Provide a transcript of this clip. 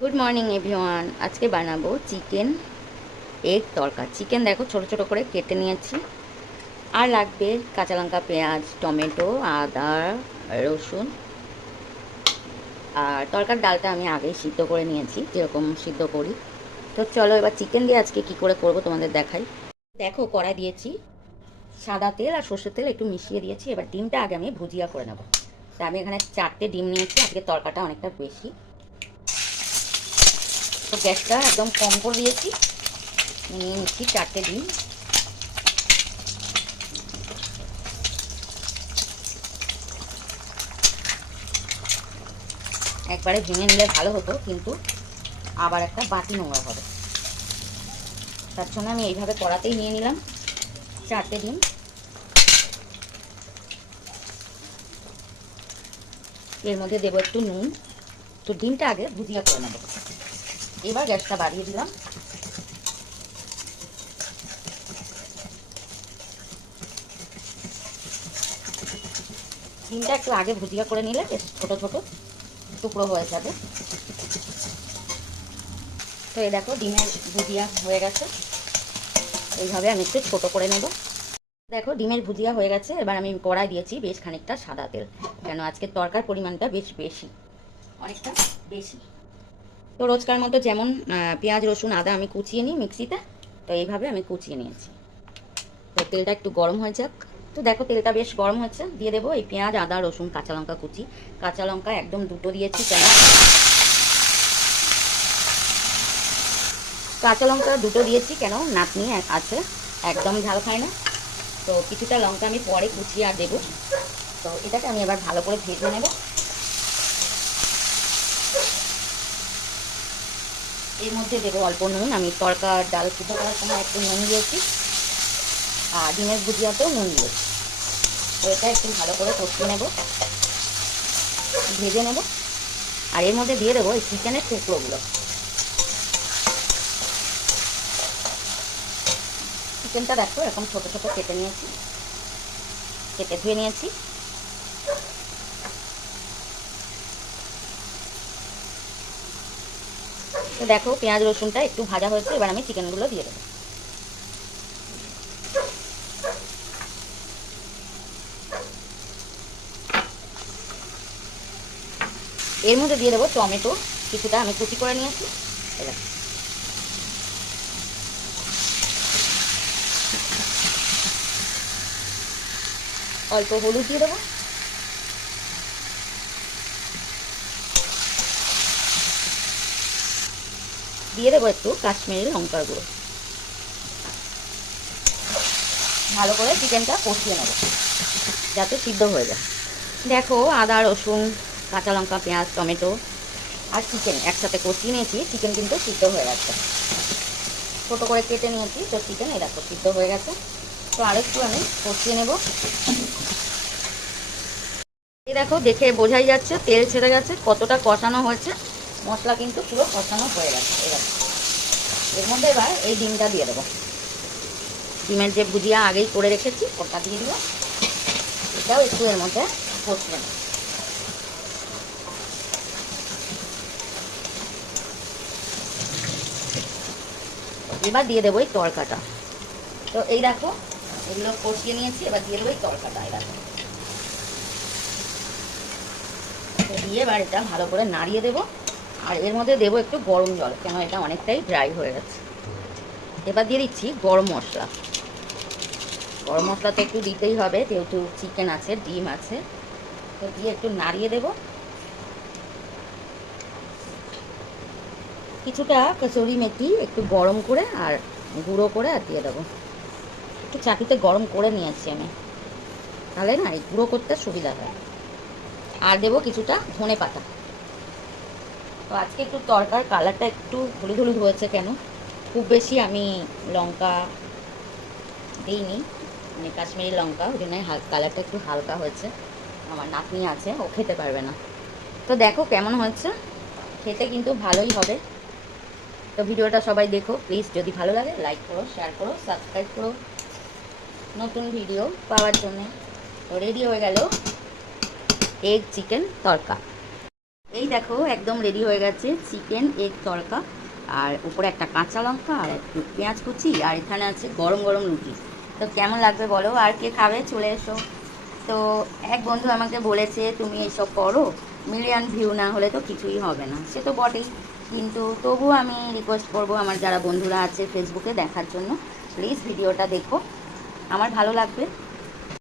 Good morning everyone. আজকে বানাবো chicken egg তরকা। Chicken দেখো ছোট ছোট করে কেটে নিয়েছি। আর লাগবে কাঁচা লঙ্কা, পেঁয়াজ, টমেটো, আদা, রসুন। আর তরকার ডালটা আমি আগেই সিদ্ধ করে নিয়েছি, যেরকম সিদ্ধ করি। তো চলো এবার চিকেন দিয়ে আজকে কি করে করব তোমাদের দেখাই। দেখো কড়াই দিয়েছি, সাদা তেল আর সর্ষের তেল একটু মিশিয়ে দিয়েছি। এবার ডিমটা আগে আমি ভুজিয়া করে নেবো। তা আমি এখানে 4টে ডিম নিয়েছি, আজকে তরকাটা অনেকটা বেশি। তো গ্যাসটা একদম কম করে দিয়েছি, নিয়ে নিচ্ছি 4টে ডিম। একবারে ভেঙে নিলে ভালো হতো, কিন্তু আবার একটা বাটি নোংরা হবে। তার জন্য আমি এইভাবে কড়াতেই নিয়ে নিলাম 4টে ডিম। এর মধ্যে দেবো একটু নুন। তো ডিমটা আগে ভুজিয়া করে নেব। এবার গ্যাসটা বাড়িয়ে দিলাম। ডিমটা একটু আগে ভুজিয়া করে নিলে বেশ ছোটো ছোটো টুকরো হয়ে যাবে। তো এই দেখো ডিমের ভুজিয়া হয়ে গেছে। এইভাবে আমি একটু ছোটো করে নেব। দেখো ডিমের ভুজিয়া হয়ে গেছে। এবার আমি কড়াই দিয়েছি বেশ খানিকটা সাদা তেল, কেন আজকে তরকার পরিমাণটা বেশ বেশি, অনেকটা বেশি। তো রোজকার মতো যেমন পেঁয়াজ, রসুন, আদা আমি কুচিয়ে নিই মিক্সিতে, তো এইভাবে আমি কুচিয়ে নিয়েছি। তো তেলটা একটু গরম হয়ে যাক। তো দেখো তেলটা বেশ গরম হচ্ছে, দিয়ে দেবো এই পেঁয়াজ, আদা, রসুন, কাঁচা লঙ্কা কুচি। কাঁচা লঙ্কা একদম দুটো দিয়েছি, কেন কাঁচা লঙ্কা দুটো দিয়েছি কেন নাতনি আছে, একদম ঝাল খায় না। তো কিছুটা লঙ্কা আমি পরে কুচিয়ে আর দেবো। তো এটাকে আমি এবার ভালো করে ভেজে নেব। এর মধ্যে দেবো অল্প নুন। আমি তরকা ডাল সিদ্ধ করার সময় একটু নুন দিয়েছি, আর ডিমের ভুজিয়াতেও নুন দিয়েছি। তো এটা একটু ভালো করে কষিয়ে নেব, ভেজে নেব। আর এর মধ্যে দিয়ে দেবো এই চিকেনের টুকরোগুলো। চিকেনটা দেখো এরকম ছোটো ছোটো কেটে নিয়েছি, কেটে ধুয়ে নিয়েছি। তো দেখো পেঁয়াজ রসুনটা একটু ভাজা হয়েছে, এবার আমি চিকেনগুলো দিয়ে দেবো। এর মধ্যে দিয়ে দেবো টমেটো, কিছুটা আমি কুচি করে নিয়েছি। এবার অল্প হলুদ দিয়ে দেবো। দিয়ে দেবো একটু কাশ্মীরি লঙ্কার গুঁড়ো। ভালো করে চিকেনটা কষিয়ে নেবো যাতে সিদ্ধ হয়ে যায়। দেখো আদা, রসুন, কাঁচা লঙ্কা, পেঁয়াজ, টমেটো আর চিকেন একসাথে কষিয়ে নিয়েছি। চিকেন কিন্তু সিদ্ধ হয়ে গেছে, ছোটো করে কেটে নিয়েছি। তো চিকেন এই দেখো সিদ্ধ হয়ে গেছে। তো আরেকটু আমি কষিয়ে নেব। এই দেখো দেখে বোঝাই যাচ্ছে তেল ছেড়ে গেছে, কতটা কষানো হয়েছে। মশলা কিন্তু পুরো কষানো হয়ে গেছে। এর মধ্যে এবার এই ডিমটা দিয়ে দেবো। ডিমের যে ভুজিয়া আগেই করে রেখেছি ওটা দিয়ে দিলাম। এটাও একটু এর মধ্যে কষবে না। এবার দিয়ে দেবো এই তরকাটা। তো এই দেখো এগুলো কষিয়ে নিয়েছি, এবার দিয়ে দেবো এই তরকাটা। এই দেখো দিয়ে এবার এটা ভালো করে নাড়িয়ে দেবো। আর এর মধ্যে দেবো একটু গরম জল, কেন এটা অনেকটাই ড্রাই হয়ে গেছে। এবার দিয়ে দিচ্ছি গরম মশলা। গরম মশলা তো একটু দিতেই হবে, যেহেতু চিকেন আছে, ডিম আছে। তো দিয়ে একটু নাড়িয়ে দেবো। কিছুটা কসুরি মেথি একটু গরম করে আর গুঁড়ো করে আর দিয়ে দেবো। একটু চাটুতে গরম করে নিয়েছি আমি, তাহলে না এই গুঁড়ো করতে সুবিধা হয়। আর দেবো কিছুটা ধনে পাতা। তো আজকে একটু তরকার কালারটা একটু হলুদ হলুদ হয়েছে, কেন খুব বেশি আমি লঙ্কা দিইনি, মানে কাশ্মীরি লঙ্কা, ওই জন্য কালারটা একটু হালকা হয়েছে। আমার নাতনি আছে, ও খেতে পারবে না। তো দেখো কেমন হয়েছে, খেতে কিন্তু ভালোই হবে। তো ভিডিওটা সবাই দেখো প্লিজ, যদি ভালো লাগে লাইক করো, শেয়ার করো, সাবস্ক্রাইব করো নতুন ভিডিও পাওয়ার জন্যে। তো রেডি হয়ে গেল এগ চিকেন তরকা। এই এই দেখো একদম রেডি হয়ে গেছে চিকেন এগ তড়কা, আর উপরে একটা কাঁচা লঙ্কা আর একটু পেঁয়াজ কুচি, আর এখানে আছে গরম গরম রুটি। তো কেমন লাগবে বলো, আর কে খাবে চলে এসো। তো এক বন্ধু আমাকে বলেছে তুমি এসব করো, মিলিয়ন ভিউ না হলে তো কিছুই হবে না, সে তো বটেই, কিন্তু তবুও আমি রিকোয়েস্ট করব আমার যারা বন্ধুরা আছে ফেসবুকে দেখার জন্য, প্লিজ ভিডিওটা দেখো, আমার ভালো লাগবে।